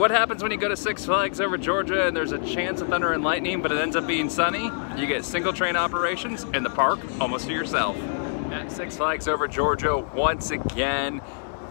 What happens when you go to Six Flags over Georgia and there's a chance of thunder and lightning, but it ends up being sunny? You get single train operations in the park almost to yourself. At Six Flags over Georgia, once again,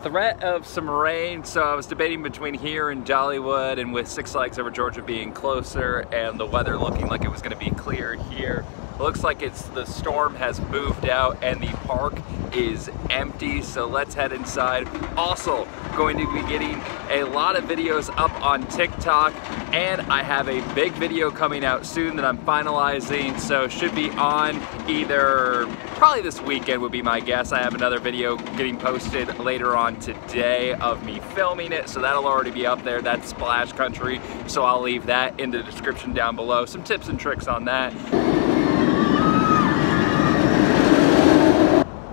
threat of some rain, so I was debating between here and Dollywood, and with Six Flags over Georgia being closer and the weather looking like it was going to be clear here, it looks like the storm has moved out and the park is empty, so let's head inside. Also going to be getting a lot of videos up on TikTok, and I have a big video coming out soon that I'm finalizing, so should be on either probably this weekend would be my guess. I have another video getting posted later on today of me filming it, so that'll already be up there. That's Splash Country, so I'll leave that in the description down below. Some tips and tricks on that.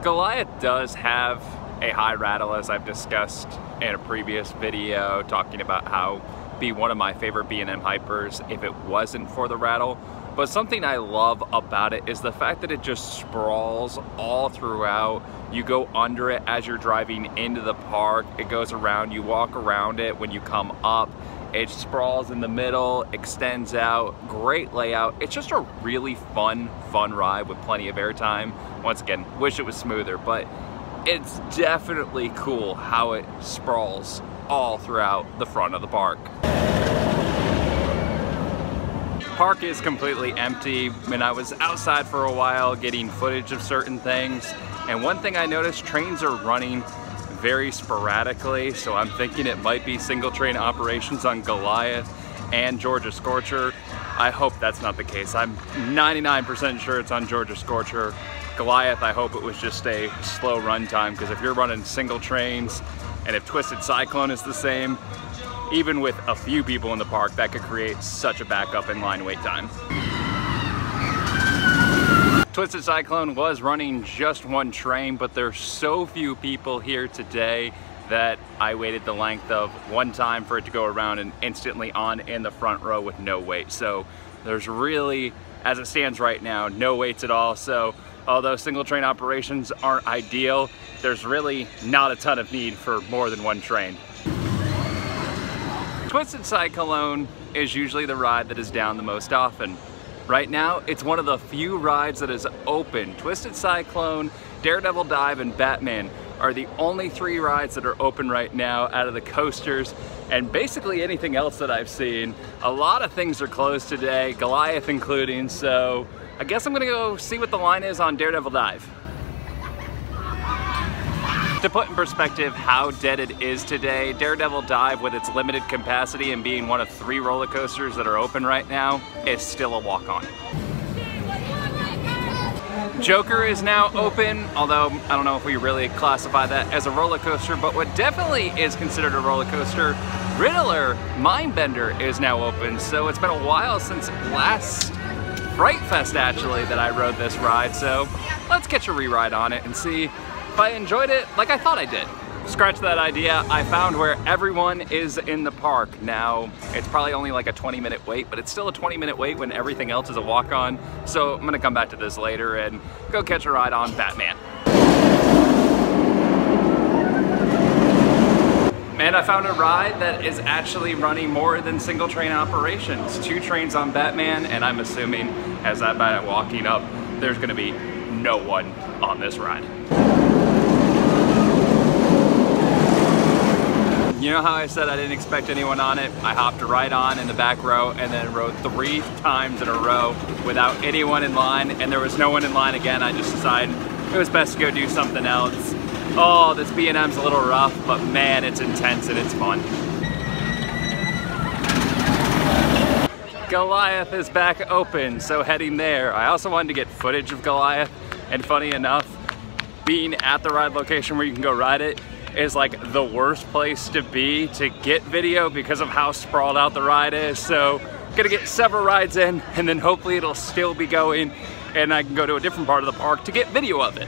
Goliath does have a high rattle, as I've discussed in a previous video, talking about how it'd be one of my favorite B&M hypers if it wasn't for the rattle. But something I love about it is the fact that it just sprawls all throughout. You go under it as you're driving into the park. It goes around, you walk around it when you come up. It sprawls in the middle, extends out, great layout. It's just a really fun ride with plenty of airtime. Once again, wish it was smoother, but it's definitely cool how it sprawls all throughout the front of the park. Park is completely empty. When I was outside for a while getting footage of certain things, and one thing I noticed, trains are running very sporadically, so I'm thinking it might be single train operations on Goliath and Georgia Scorcher. I hope that's not the case. I'm 99% sure it's on Georgia Scorcher. Goliath, I hope it was just a slow run time, because if you're running single trains and if Twisted Cyclone is the same, even with a few people in the park, that could create such a backup in line wait time. Twisted Cyclone was running just one train, but there's so few people here today that I waited the length of one time for it to go around and instantly on in the front row with no wait. So there's really, as it stands right now, no waits at all. So although single train operations aren't ideal, there's really not a ton of need for more than one train. Twisted Cyclone is usually the ride that is down the most often. Right now, it's one of the few rides that is open. Twisted Cyclone, Daredevil Dive, and Batman are the only 3 rides that are open right now out of the coasters, and basically anything else that I've seen. A lot of things are closed today, Goliath including, so I guess I'm gonna go see what the line is on Daredevil Dive. To put in perspective how dead it is today, Daredevil Dive, with its limited capacity and being one of 3 roller coasters that are open right now, is still a walk-on. Joker is now open, although I don't know if we really classify that as a roller coaster, but what definitely is considered a roller coaster, Riddler Mindbender, is now open. So it's been a while since last Fright Fest actually that I rode this ride, so let's catch a re-ride on it and see if I enjoyed it like I thought I did. Scratch that idea, I found where everyone is in the park. Now, it's probably only like a 20-minute wait, but it's still a 20-minute wait when everything else is a walk-on. So I'm gonna come back to this later and go catch a ride on Batman. And I found a ride that is actually running more than single train operations. 2 trains on Batman, and I'm assuming as I'm walking up, there's gonna be no one on this ride. You know how I said I didn't expect anyone on it? I hopped right on in the back row and then rode 3 times in a row without anyone in line, and there was no one in line again. I just decided it was best to go do something else. Oh, this B&M's a little rough, but man, it's intense and it's fun. Goliath is back open, so heading there. I also wanted to get footage of Goliath, and funny enough, being at the ride location where you can go ride it is like the worst place to be to get video because of how sprawled out the ride is. So gonna get several rides in, and then hopefully it'll still be going and I can go to a different part of the park to get video of it.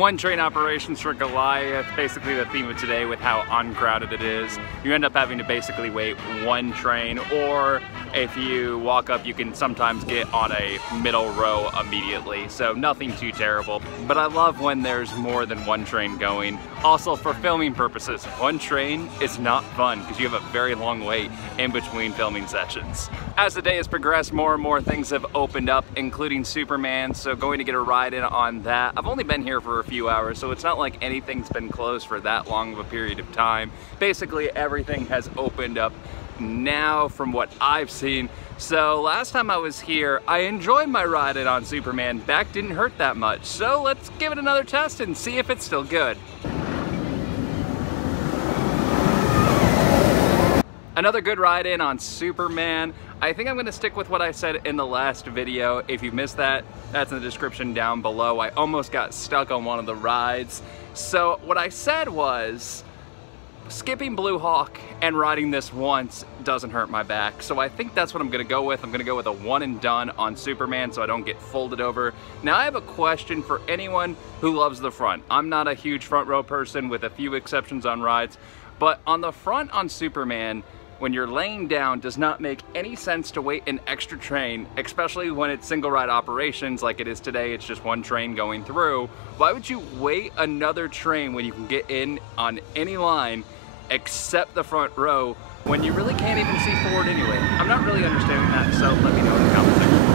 One train operations for Goliath, basically the theme of today with how uncrowded it is. You end up having to basically wait one train, or if you walk up, you can sometimes get on a middle row immediately, so nothing too terrible. But I love when there's more than one train going. Also, for filming purposes, one train is not fun because you have a very long wait in between filming sessions. As the day has progressed, more and more things have opened up, including Superman, so going to get a ride in on that. I've only been here for a few hours, so it's not like anything's been closed for that long of a period of time. Basically, everything has opened up now from what I've seen. So last time I was here, I enjoyed my ride in on Superman. Back didn't hurt that much. So let's give it another test and see if it's still good. Another good ride in on Superman. I think I'm gonna stick with what I said in the last video. If you missed that, that's in the description down below. I almost got stuck on one of the rides. So what I said was, skipping Blue Hawk and riding this once doesn't hurt my back. So I think that's what I'm gonna go with. I'm gonna go with a one and done on Superman so I don't get folded over. Now I have a question for anyone who loves the front. I'm not a huge front row person, with a few exceptions on rides, but on the front on Superman, when you're laying down, does not make any sense to wait an extra train, especially when it's single ride operations like it is today. It's just one train going through. Why would you wait another train when you can get in on any line except the front row when you really can't even see forward anyway? I'm not really understanding that, so let me know in the comment section below.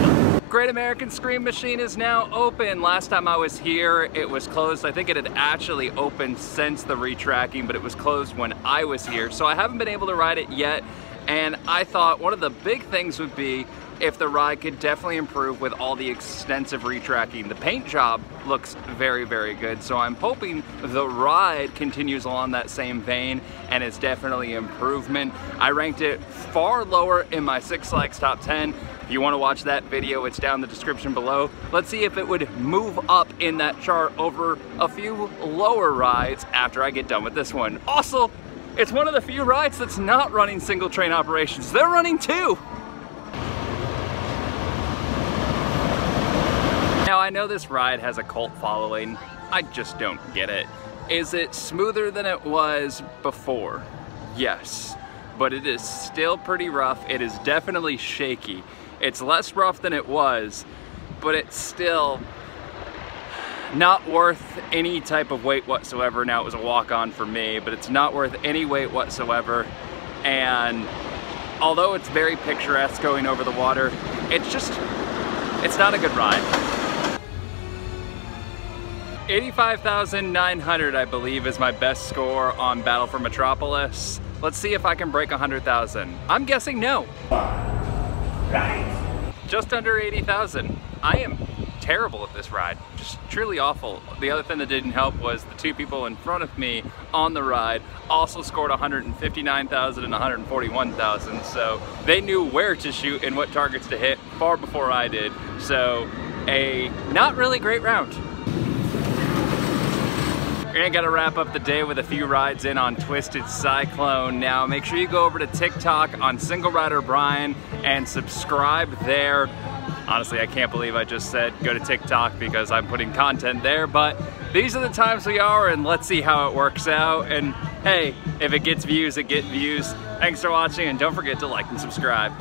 Great American Scream Machine is now open. Last time I was here, it was closed. I think it had actually opened since the retracking, but it was closed when I was here. So I haven't been able to ride it yet. And I thought one of the big things would be if the ride could definitely improve with all the extensive retracking. The paint job looks very, very good. So I'm hoping the ride continues along that same vein, and it's definitely improvement. I ranked it far lower in my Six Flags top 10. If you want to watch that video, it's down in the description below. Let's see if it would move up in that chart over a few lower rides after I get done with this one. Also, it's one of the few rides that's not running single train operations. They're running two. Now I know this ride has a cult following. I just don't get it. Is it smoother than it was before? Yes, but it is still pretty rough. It is definitely shaky. It's less rough than it was, but it's still not worth any type of weight whatsoever. Now, it was a walk-on for me, but it's not worth any weight whatsoever. And although it's very picturesque going over the water, it's not a good ride. 85,900, I believe, is my best score on Battle for Metropolis. Let's see if I can break 100,000. I'm guessing no. Right. Just under 80,000. I am terrible at this ride, just truly awful. The other thing that didn't help was the two people in front of me on the ride also scored 159,000 and 141,000, so they knew where to shoot and what targets to hit far before I did. So a not really great round. We're gonna gotta wrap up the day with a few rides in on Twisted Cyclone. Now make sure you go over to TikTok on Single Rider Brian and subscribe there. Honestly, I can't believe I just said go to TikTok because I'm putting content there, but these are the times we are, and let's see how it works out. And hey, if it gets views, it gets views. Thanks for watching, and don't forget to like and subscribe.